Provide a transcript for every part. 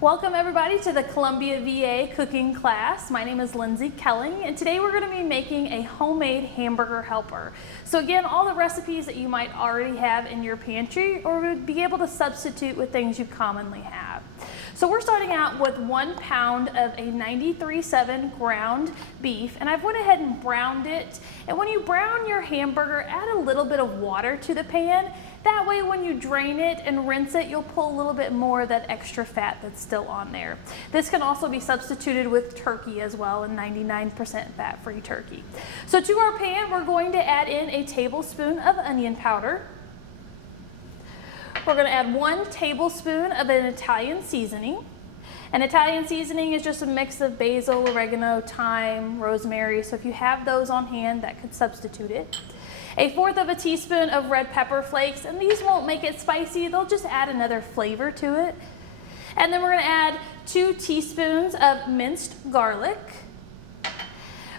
Welcome everybody to the Columbia VA cooking class. My name is Lindsay Kelling, and today we're going to be making a homemade hamburger helper. So again, all the recipes that you might already have in your pantry or would be able to substitute with things you commonly have. So we're starting out with 1 pound of a 93.7 ground beef, and I've went ahead and browned it. And when you brown your hamburger, add a little bit of water to the pan. That way when you drain it and rinse it, you'll pull a little bit more of that extra fat that's still on there. This can also be substituted with turkey as well, and 99% fat-free turkey. So to our pan, we're going to add in a tablespoon of onion powder. We're going to add 1 tablespoon of an Italian seasoning. An Italian seasoning is just a mix of basil, oregano, thyme, rosemary. So if you have those on hand, that could substitute it. 1/4 teaspoon of red pepper flakes, and these won't make it spicy, they'll just add another flavor to it. And then we're going to add 2 teaspoons of minced garlic.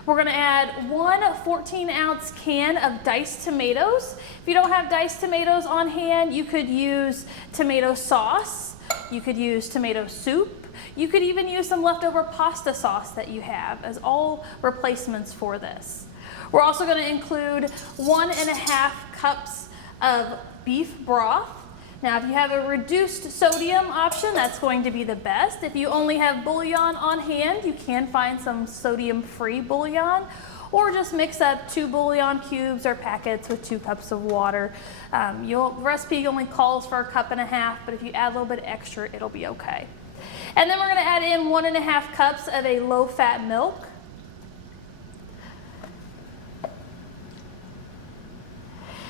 We're going to add 1 14-ounce can of diced tomatoes. If you don't have diced tomatoes on hand, you could use tomato sauce, you could use tomato soup, you could even use some leftover pasta sauce that you have as all replacements for this. We're also going to include 1.5 cups of beef broth. Now, if you have a reduced sodium option, that's going to be the best. If you only have bouillon on hand, you can find some sodium-free bouillon, or just mix up 2 bouillon cubes or packets with 2 cups of water. The recipe only calls for 1.5 cups, but if you add a little bit extra, it'll be okay. And then we're going to add in 1.5 cups of a low-fat milk.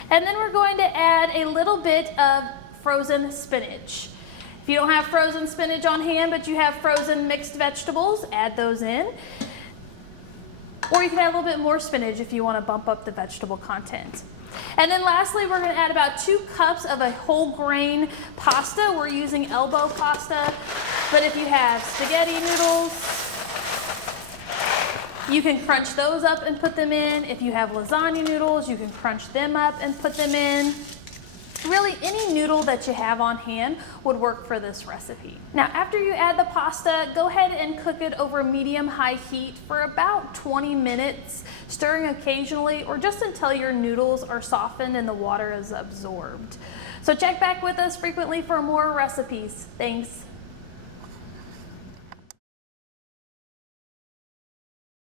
And then we're going to add a little bit of frozen spinach. If you don't have frozen spinach on hand, but you have frozen mixed vegetables, add those in. Or you can add a little bit more spinach if you want to bump up the vegetable content. And then lastly, we're going to add about 2 cups of a whole grain pasta. We're using elbow pasta, but if you have spaghetti noodles, you can crunch those up and put them in. If you have lasagna noodles, you can crunch them up and put them in. Really, any noodle that you have on hand would work for this recipe. Now, after you add the pasta, go ahead and cook it over medium-high heat for about 20 minutes, stirring occasionally, or just until your noodles are softened and the water is absorbed. So check back with us frequently for more recipes. Thanks.